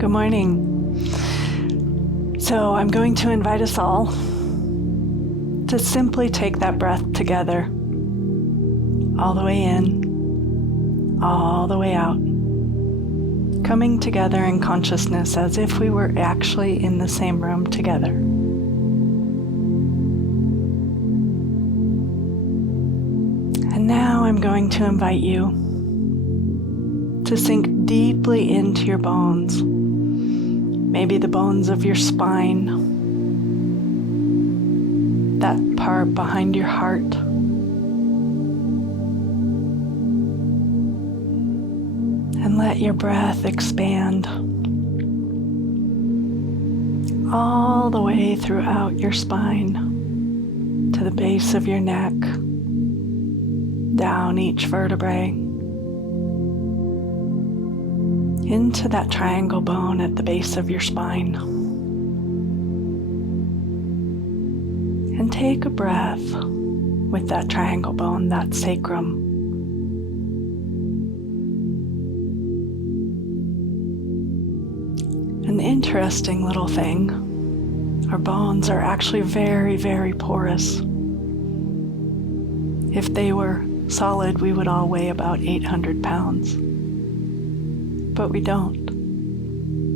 Good morning. So I'm going to invite us all to simply take that breath together, all the way in, all the way out, coming together in consciousness as if we were actually in the same room together. And now I'm going to invite you to sink deeply into your bones, maybe the bones of your spine, that part behind your heart, and let your breath expand all the way throughout your spine to the base of your neck, down each vertebrae, into that triangle bone at the base of your spine. And take a breath with that triangle bone, that sacrum. An interesting little thing, our bones are actually very, very porous. If they were solid, we would all weigh about 800 pounds. But we don't.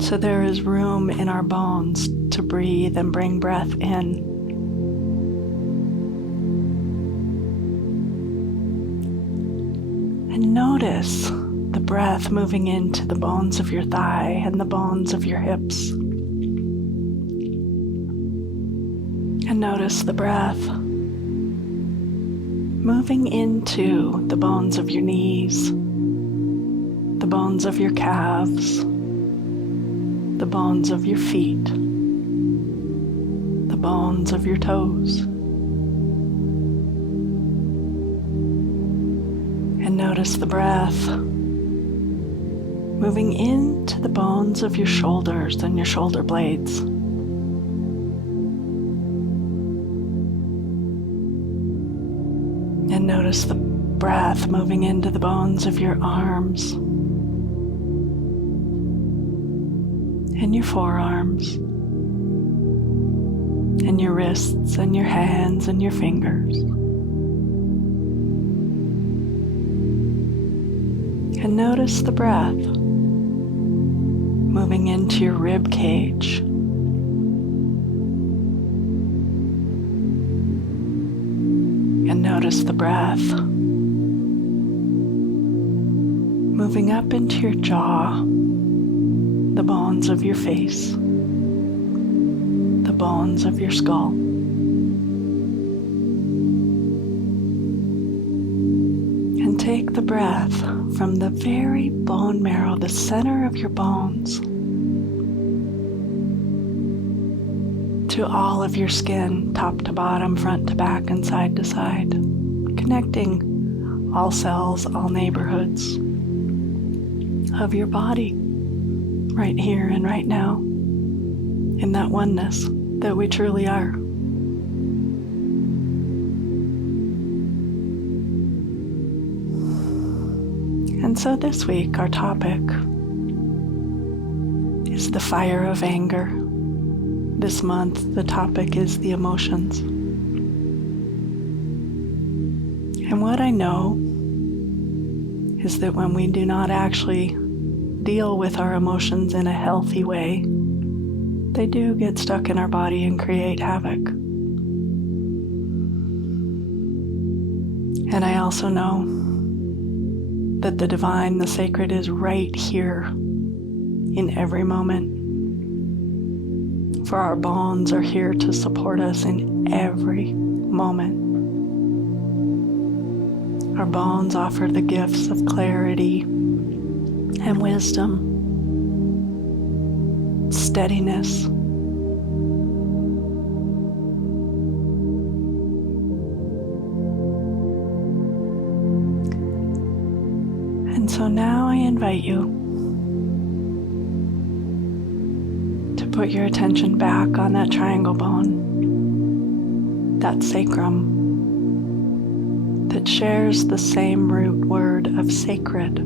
So there is room in our bones to breathe and bring breath in. And notice the breath moving into the bones of your thigh and the bones of your hips. And notice the breath moving into the bones of your knees, the bones of your calves, the bones of your feet, the bones of your toes. And notice the breath moving into the bones of your shoulders and your shoulder blades. And notice the breath moving into the bones of your arms and your forearms and your wrists and your hands and your fingers. And notice the breath moving into your rib cage, and notice the breath moving up into your jaw, the bones of your face, the bones of your skull. And take the breath from the very bone marrow, the center of your bones, to all of your skin, top to bottom, front to back, and side to side, connecting all cells, all neighborhoods of your body, right here and right now, in that oneness that we truly are. And so this week, our topic is the fire of anger. This month, the topic is the emotions. And what I know is that when we do not actually deal with our emotions in a healthy way, they do get stuck in our body and create havoc. And I also know that the divine, the sacred, is right here in every moment. For our bones are here to support us in every moment. Our bones offer the gifts of clarity and wisdom, steadiness, and so now I invite you to put your attention back on that triangle bone, that sacrum, that shares the same root word of sacred.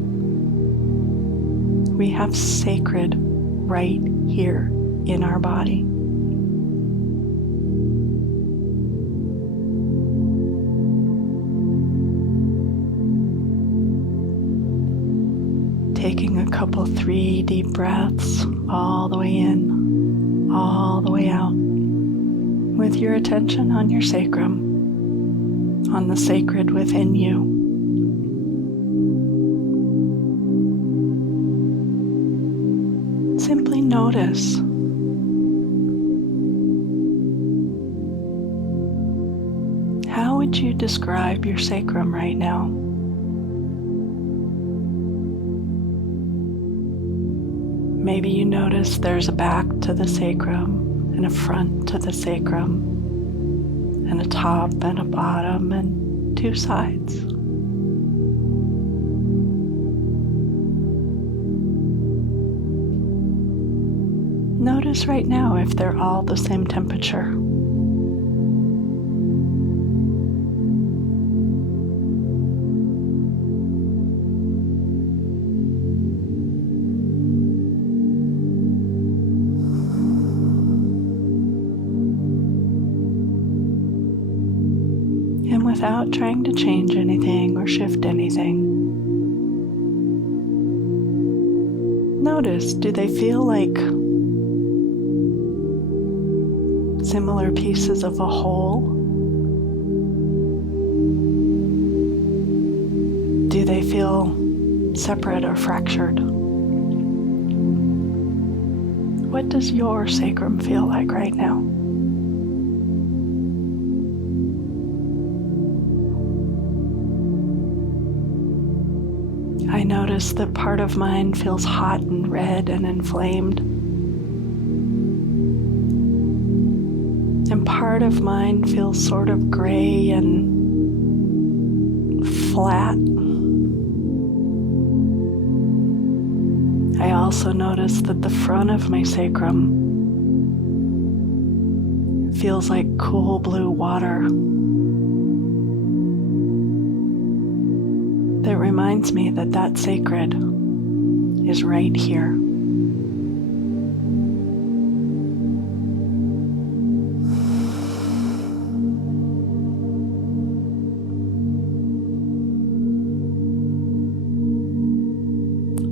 We have sacred right here in our body. Taking a couple 3 deep breaths all the way in, all the way out, with your attention on your sacrum, on the sacred within you. Simply notice. How would you describe your sacrum right now? Maybe you notice there's a back to the sacrum and a front to the sacrum and a top and a bottom and 2 sides. Notice right now if they're all the same temperature. And without trying to change anything or shift anything, notice, do they feel like similar pieces of a whole? Do they feel separate or fractured? What does your sacrum feel like right now? I notice that part of mine feels hot and red and inflamed. And part of mine feels sort of gray and flat. I also notice that the front of my sacrum feels like cool blue water. That reminds me that that sacred is right here.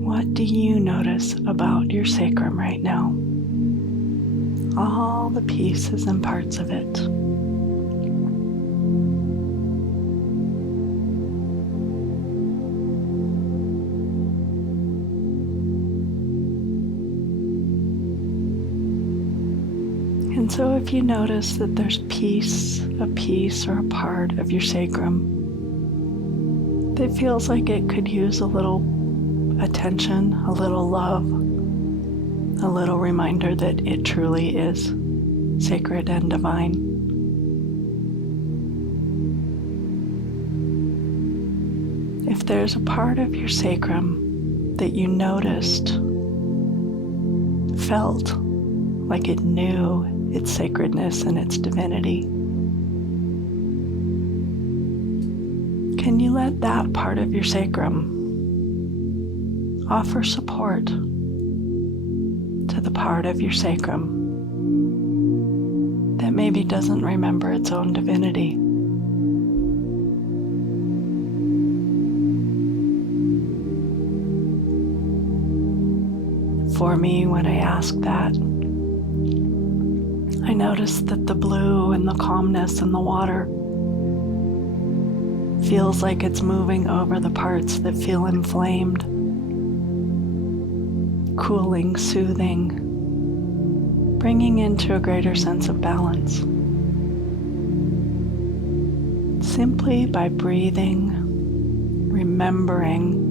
What do you notice about your sacrum right now? All the pieces and parts of it. And so if you notice that there's a piece or a part of your sacrum that feels like it could use a little attention, a little love, a little reminder that it truly is sacred and divine, if there's a part of your sacrum that you noticed, felt like it knew its sacredness and its divinity, can you let that part of your sacrum offer support to the part of your sacrum that maybe doesn't remember its own divinity? For me, when I ask that, I notice that the blue and the calmness in the water feels like it's moving over the parts that feel inflamed, cooling, soothing, bringing into a greater sense of balance. Simply by breathing, remembering,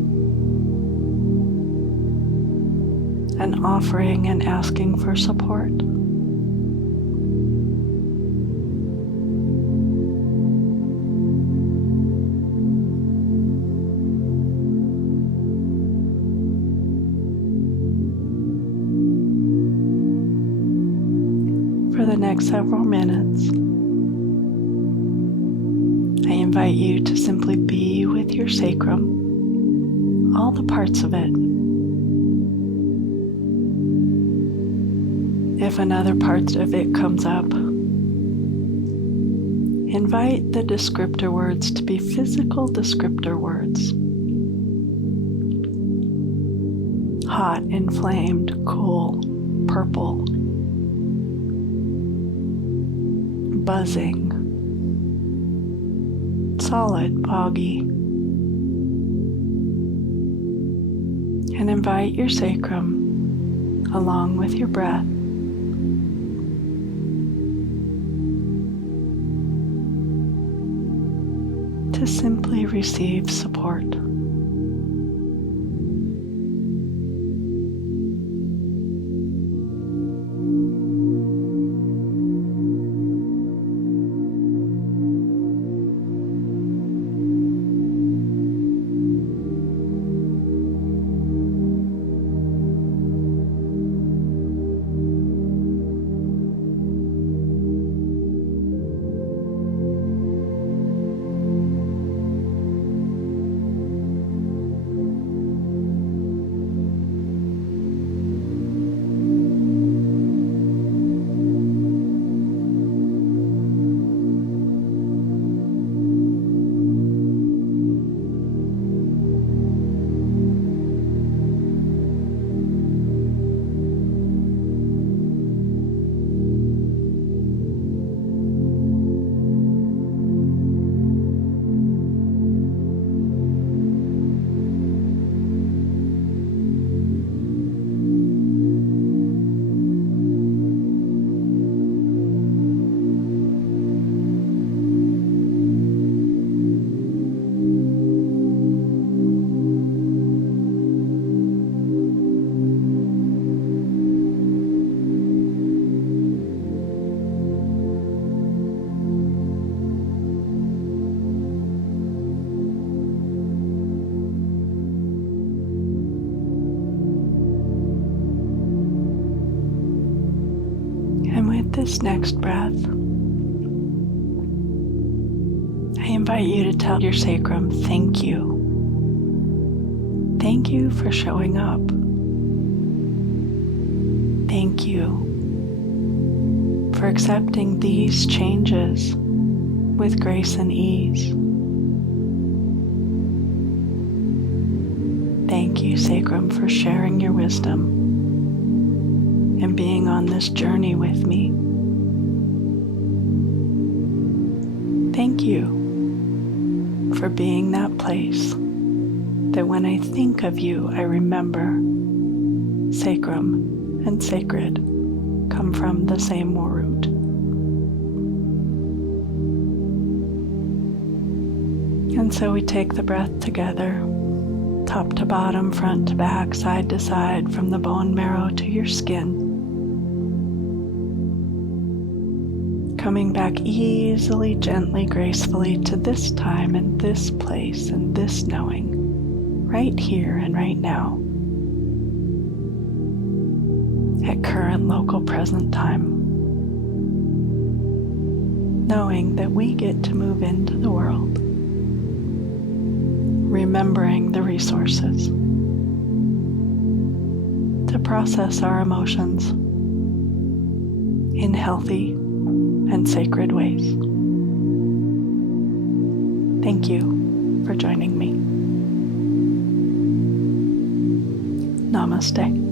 and offering and asking for support. For the next several minutes, I invite you to simply be with your sacrum, all the parts of it. If another part of it comes up, invite the descriptor words to be physical descriptor words. Hot, inflamed, cool, purple, buzzing, solid, foggy. And invite your sacrum, along with your breath, to simply receive support. This next breath, I invite you to tell your sacrum, thank you. Thank you for showing up. Thank you for accepting these changes with grace and ease. Thank you, sacrum, for sharing your wisdom and being on this journey with me. Thank you for being that place that when I think of you, I remember sacrum and sacred come from the same root. And so we take the breath together, top to bottom, front to back, side to side, from the bone marrow to your skin. Coming back easily, gently, gracefully to this time and this place and this knowing, right here and right now, at current local present time, knowing that we get to move into the world, remembering the resources to process our emotions in healthy and sacred ways. Thank you for joining me. Namaste.